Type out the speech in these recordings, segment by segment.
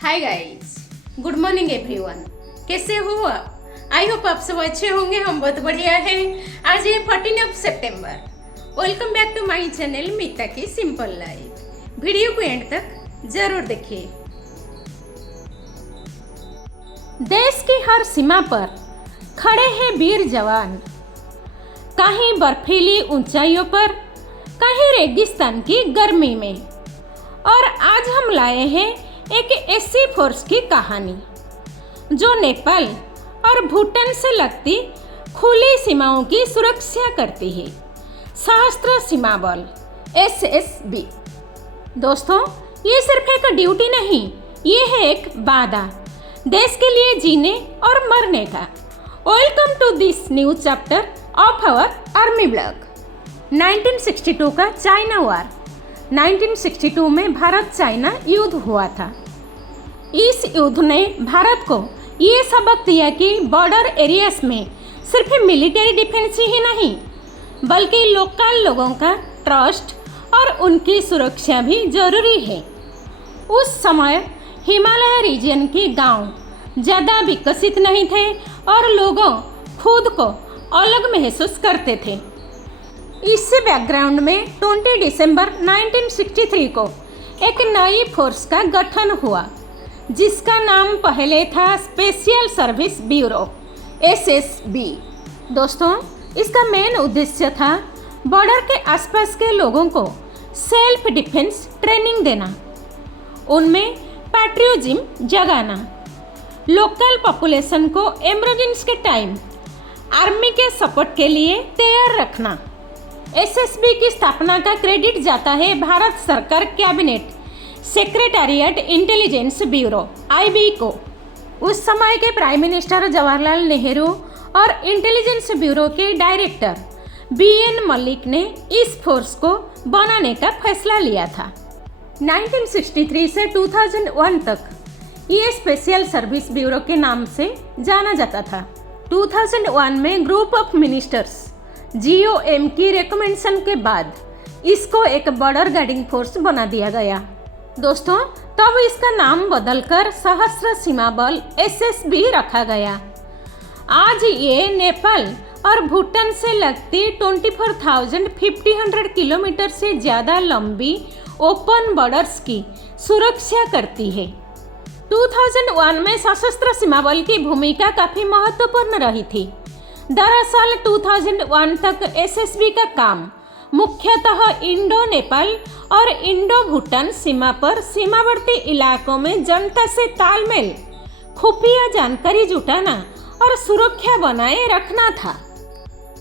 Hi guys, good morning everyone. कैसे हो आप? आई होप आप सब अच्छे होंगे। हम बहुत बढ़िया हैं। आज है 14 सितंबर। Welcome back to my channel Meeta की सिंपल लाइफ। वीडियो को एंड तक जरूर देखिए। देश की हर सीमा पर खड़े हैं वीर जवान, कहीं बर्फीली ऊंचाइयों पर, कहीं रेगिस्तान की गर्मी में। और आज हम लाए हैं एक ऐसी फोर्स की कहानी जो नेपाल और भूटान से लगती खुली सीमाओं की सुरक्षा करती है। सशस्त्र सीमा बल एसएसबी। दोस्तों, ये सिर्फ एक ड्यूटी नहीं, ये है एक वादा देश के लिए जीने और मरने का। Welcome to this new chapter of our army blog. 1962 का चाइना वार। 1962 में भारत चाइना युद्ध हुआ था। इस युद्ध ने भारत को ये सबक दिया कि बॉर्डर एरियाज में सिर्फ मिलिट्री डिफेंस ही नहीं, बल्कि लोकल लोगों का ट्रस्ट और उनकी सुरक्षा भी जरूरी है। उस समय हिमालय रीजन के गांव ज़्यादा विकसित नहीं थे और लोगों खुद को अलग महसूस करते थे। इसी बैकग्राउंड में 20 दिसंबर 1963 को एक नई फोर्स का गठन हुआ, जिसका नाम पहले था स्पेशल सर्विस ब्यूरो एसएसबी। दोस्तों, इसका मेन उद्देश्य था बॉर्डर के आसपास के लोगों को सेल्फ डिफेंस ट्रेनिंग देना, उनमें पैट्रियोटिज्म जगाना, लोकल पॉपुलेशन को इमरजेंसी के टाइम आर्मी के सपोर्ट के लिए तैयार रखना। एसएसबी की स्थापना का क्रेडिट जाता है भारत सरकार cabinet secretariat intelligence bureau IB को। उस समय के प्राइम मिनिस्टर जवाहरलाल नेहरू और इंटेलिजेंस ब्यूरो के डायरेक्टर बीएन मलिक ने इस फोर्स को बनाने का फैसला लिया था। 1963 से 2001 तक ये स्पेशल सर्विस ब्यूरो के नाम से जाना जाता था। 2001 में ग्रुप ऑफ मिनिस्टर्स जीओएम की रिकमेंडेशन के बाद इसको एक बॉर्डर गार्डिंग फोर्स बना दिया गया। दोस्तों, तब इसका नाम बदलकर सशस्त्र सीमा बल एसएसबी रखा गया। आज ये नेपाल और भूटान से लगती 24,500 किलोमीटर से ज़्यादा लंबी ओपन बॉर्डर्स की सुरक्षा करती है। 2001 में सशस्त्र सीमा बल की भूमिका काफ़ी महत्वपूर्ण रही थी। दरअसल 2001 तक एसएसबी का काम मुख्यतः इंडो नेपाल और इंडो भूटान सीमा पर सीमावर्ती इलाकों में जनता से तालमेल, खुफिया जानकारी जुटाना और सुरक्षा बनाए रखना था।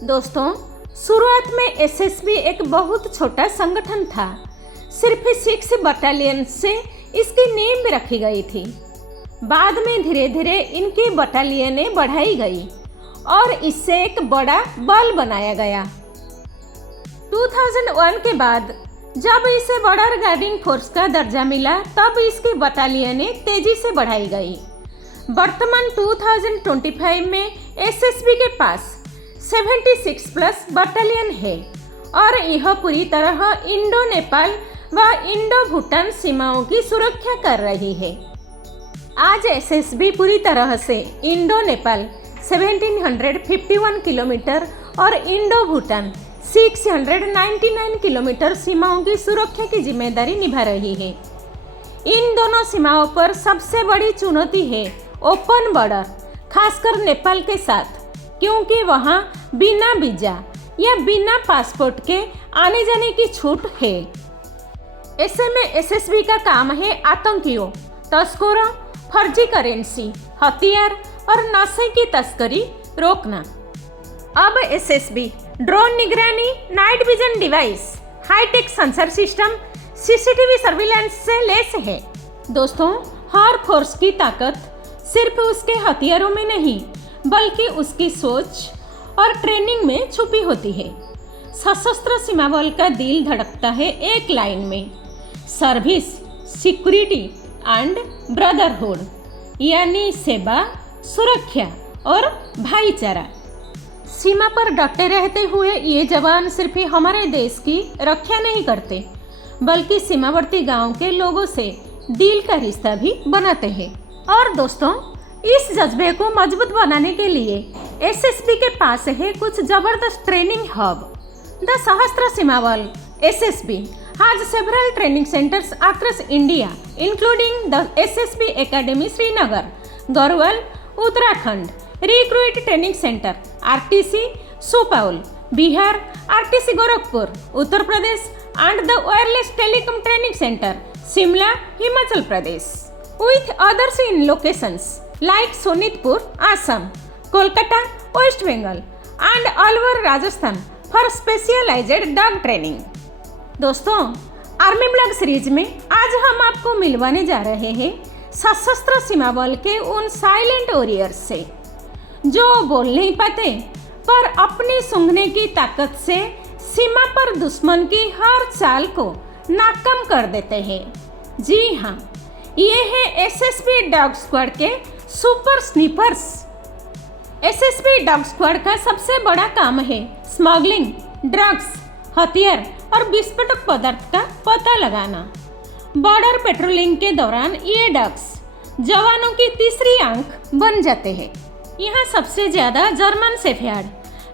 दोस्तों, शुरुआत में एसएसबी एक बहुत छोटा संगठन था। सिर्फ 6 बटालियन से इसकी नींव रखी गई थी। बाद में धीरे धीरे इनकी बटालियनें बढ़ाई गई और इससे एक बड़ा बल बनाया गया। 2001 के बाद जब इसे बॉर्डर गार्डिंग फोर्स का दर्जा मिला, तब इसकी बटालियनें तेजी से बढ़ाई गई। वर्तमान 2025 में एसएसबी के पास 76 प्लस बटालियन है और यह पूरी तरह इंडो नेपाल व इंडो भूटान सीमाओं की सुरक्षा कर रही है। आज एसएसबी पूरी तरह से इंडो नेपाल 1751 किलोमीटर और इंडो भूटान 699 किलोमीटर सीमाओं की सुरक्षा की जिम्मेदारी निभा रही है। इन दोनों सीमाओं पर सबसे बड़ी चुनौती है ओपन बॉर्डर, खासकर नेपाल के साथ, क्योंकि वहां बिना वीजा या बिना पासपोर्ट के आने जाने की छूट है। ऐसे में एसएसबी का काम है आतंकियों, तस्करों, फर्जी करेंसी, हथियार और नशे की तस्करी रोकना। अब एसएसबी ड्रोन निगरानी, night vision device, hi-tech sensor system, CCTV surveillance से लैस है। दोस्तों, हर फोर्स की ताकत सिर्फ उसके हथियारों में नहीं, बल्कि उसकी सोच और ट्रेनिंग में छुपी होती है। सशस्त्र सीमा बल का दिल धड़कता है एक लाइन में: सर्विस, सिक्योरिटी एंड ब्रदरहुड, यानी सेवा, सुरक्षा और भाईचारा। सीमा पर डटे रहते हुए ये जवान सिर्फ हमारे देश की रक्षा नहीं करते, बल्कि सीमावर्ती गांव के लोगों से दिल का रिश्ता भी बनाते हैं। और दोस्तों, इस जज्बे को मजबूत बनाने के लिए एसएसबी के पास है कुछ जबरदस्त ट्रेनिंग हब। द सहस्त्र सीमा बल SSB has several training centers across India, including the SSB Academy Srinagar, Garhwal, Uttarakhand, Recruit Training Center, RTC, Supaul, Bihar, RTC Gorakhpur, Uttar Pradesh, and the Wireless Telecom Training Center, Shimla, Himachal Pradesh, with others in locations like Sonitpur, Assam, Kolkata, West Bengal, and all over Rajasthan for specialized dog training। दोस्तों, army blog series में आज हम आपको मिलवाने जा रहे हैं सशस्त्र सीमा बल के उन साइलेंट वॉरियर्स से जो बोल नहीं पाते पर अपनी सूंघने की ताकत से सीमा पर दुश्मन की हर चाल को नाकाम कर देते हैं। जी हाँ, ये है एसएसबी डॉग स्क्वाड के सुपर स्नीपर्स। एसएसबी डॉग स्क्वाड का सबसे बड़ा काम है स्मगलिंग, ड्रग्स, हथियार और विस्फोटक पदार्थ का पता लगाना। बॉर्डर पेट्रोलिंग के दौरान ये डॉग्स जवानों की तीसरी आंख बन जाते हैं। यहाँ सबसे ज़्यादा जर्मन शेफर्ड,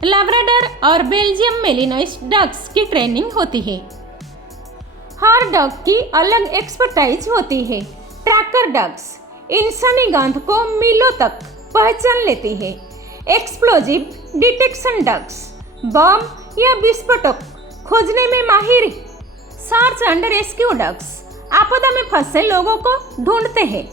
लैब्राडोर और बेल्जियम मेलिनोइस डॉग्स की ट्रेनिंग होती है। हर डॉग की अलग एक्सपर्टाइज होती है। ट्रैकर डॉग्स इंसानी गंध को मीलों तक पहचान लेती है। एक्सप्लोजिव डिटेक्शन डॉग्स बम या विस्फोटक खोजने में माहिर। सर्च एंड रेस्क्यू डॉग्स आपदा में फंसे लोगों को ढूंढते हैं।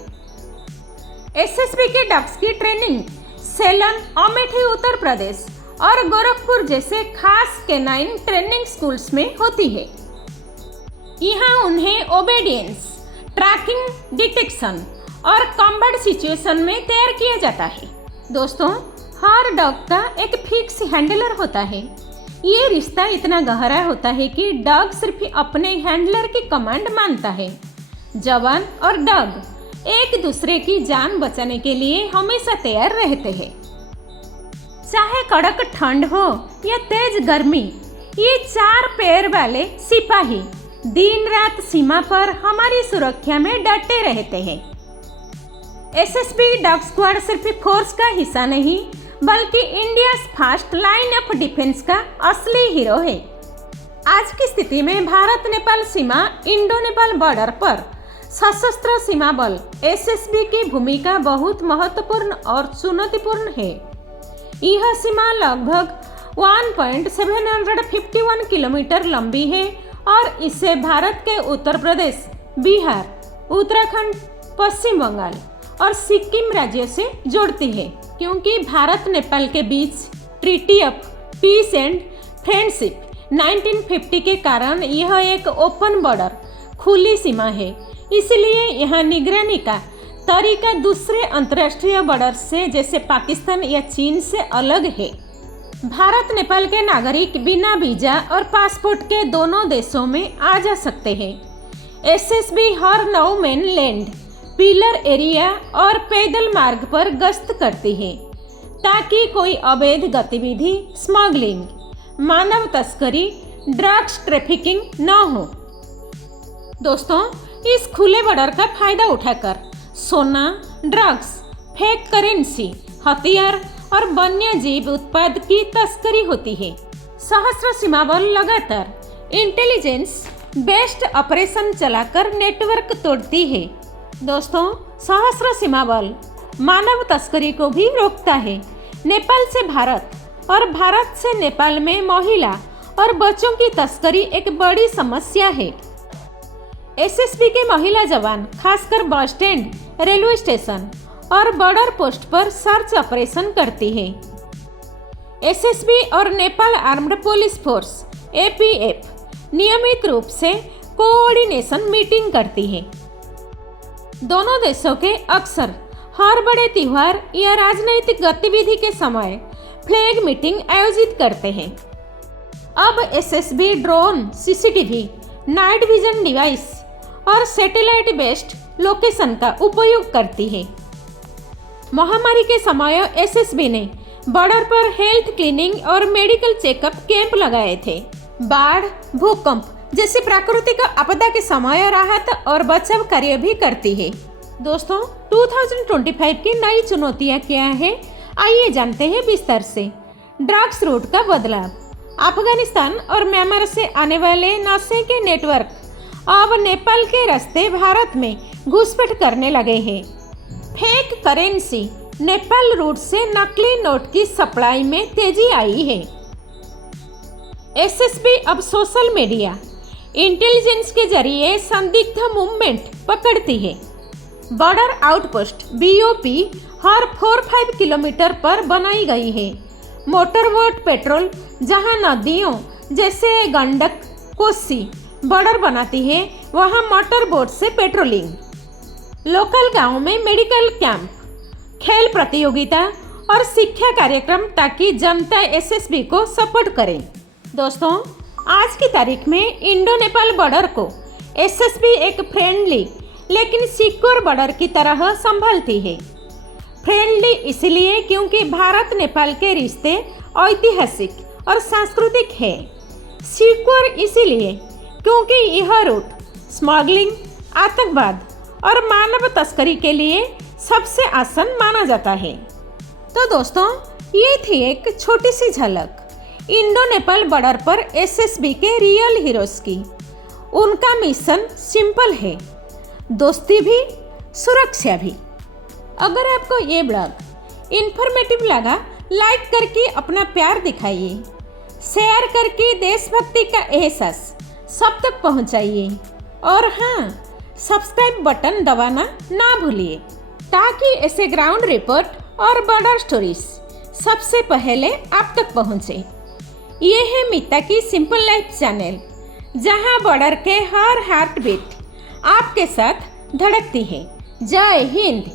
एसएसबी के डॉग्स की ट्रेनिंग सेलन, अमेठी उत्तर प्रदेश और गोरखपुर जैसे खास केनाइन ट्रेनिंग स्कूल्स में होती है। यहाँ उन्हें ओबेडियंस, ट्रैकिंग, डिटेक्शन और कॉम्बैट सिचुएशन में तैयार किया जाता है। दोस्तों, हर डॉग का एक फिक्स हैंडलर होता है। ये रिश्ता इतना गहरा होता है कि डॉग सिर्फ अपने हैंडलर की कमांड मानता है। जवान और डॉग एक दूसरे की जान बचाने के लिए हमेशा तैयार रहते हैं। चाहे कड़क ठंड हो या तेज गर्मी, ये चार पैर वाले सिपाही दिन रात सीमा पर हमारी सुरक्षा में डटे रहते हैं। एसएसबी डॉग स्क्वाड सिर्फ फोर्स का हिस्सा नहीं बल्कि India first line of defence का असली हीरो है। आज की स्थिति में भारत नेपाल सीमा इंडो नेपाल बॉर्डर पर सशस्त्र सीमा बल एसएसबी की भूमिका बहुत महत्वपूर्ण और चुनौतीपूर्ण है। यह सीमा लगभग 1.751 किलोमीटर लंबी है और इसे भारत के उत्तर प्रदेश, बिहार, उत्तराखंड, पश्चिम बंगाल और सिक्किम राज्यों से जोड़ती है। क्योंकि भारत नेपाल के बीच treaty of peace and friendship 1950 के कारण यह एक ओपन बॉर्डर, खुली सीमा है। इसलिए यह निगरानी का तरीका दूसरे अंतर्राष्ट्रीय बॉर्डर से जैसे पाकिस्तान या चीन से अलग है। भारत नेपाल के नागरिक बिना वीजा और पासपोर्ट के दोनों देशों में आ जा सकते हैं। एसएसबी हर नौ मेन लैंड, पिलर एरिया और पैदल मार्ग पर गश्त करती है ताकि कोई अवैध गतिविधि, स्मगलिंग, मानव तस्करी, ड्रग्स ट्रैफिकिंग न हो। दोस्तों, इस खुले बॉर्डर का फायदा उठाकर सोना, ड्रग्स, फेक करेंसी, हथियार और वन्य जीव उत्पाद की तस्करी होती है। सशस्त्र सीमा बल लगातार इंटेलिजेंस बेस्ड ऑपरेशन चलाकर नेटवर्क तोड़ती है। दोस्तों, सशस्त्र सीमा बल मानव तस्करी को भी रोकता है। नेपाल से भारत और भारत से नेपाल में महिला और बच्चों की तस्करी एक बड़ी समस्या है। एसएसबी के महिला जवान खासकर बस स्टैंड, रेलवे स्टेशन और बॉर्डर पोस्ट पर सर्च ऑपरेशन करती है। एसएसबी और Nepal armed police force APF नियमित रूप से कोऑर्डिनेशन मीटिंग करती है। दोनों देशों के अक्सर हर बड़े त्योहार या राजनीतिक गतिविधि के समय फ्लैग मीटिंग आयोजित करते हैं। अब SSB drone, CCTV, night vision device और सैटेलाइट बेस्ड लोकेशन का उपयोग करती है। महामारी के समय एसएसबी ने बॉर्डर पर हेल्थ क्लीनिंग और मेडिकल चेकअप कैंप लगाए थे। बाढ़, भूकंप, जैसे प्राकृतिक आपदा के समय राहत और बचाव कार्य भी करती है। दोस्तों 2025 की नई चुनौतियां क्या है, आइए जानते हैं विस्तार से। ड्रग्स रूट का बदलाव। अफगानिस्तान और म्यांमार से आने वाले नशे के नेटवर्क अब नेपाल के रास्ते भारत में घुसपैठ करने लगे हैं। Fake currency. नेपाल रूट से नकली नोट की सप्लाई में तेजी आई है। एसएसबी अब सोशल मीडिया इंटेलिजेंस के जरिए संदिग्ध मूवमेंट पकड़ती है। बॉर्डर आउटपोस्ट बीओपी हर 4-5 किलोमीटर पर बनाई गई है। मोटर बोट पेट्रोल, जहां नदियों जैसे गंडक, कोसी बॉर्डर बनाती है, वहां मोटर बोट से पेट्रोलिंग। लोकल गांव में मेडिकल कैंप, खेल प्रतियोगिता और शिक्षा कार्यक्रम ताकि जनता एसएसबी को सपोर्ट करें। दोस्तों आज की तारीख में इंडो नेपाल बॉर्डर को एसएसबी एक फ्रेंडली लेकिन सिक्योर बॉर्डर की तरह संभालती है। फ्रेंडली इसलिए क्योंकि भारत नेपाल के रिश्ते ऐतिहासिक और सांस्कृतिक है। सिक्योर इसलिए क्योंकि यह रूट स्मगलिंग, आतंकवाद और मानव तस्करी के लिए सबसे आसान माना जाता है। तो दोस्तों ये थी एक छोटी सी झलक इंडो नेपाल बॉर्डर पर एसएसबी के रियल हीरोज की। उनका मिशन सिंपल है, दोस्ती भी सुरक्षा भी। अगर आपको ये ब्लॉग इंफॉर्मेटिव लगा, लाइक करके अपना प्यार दिखाइए, शेयर करके देशभक्ति का एहसास सब तक पहुंचाइए और हाँ, सब्सक्राइब बटन दबाना ना भूलिए ताकि ऐसे ग्राउंड रिपोर्ट और बॉर्डर स्टोरीज सबसे पहले आप तक पहुंचे। ये है मीता की सिंपल लाइफ चैनल, जहां बॉर्डर के हर हार्ट बीट आपके साथ धड़कती है। जय हिंद।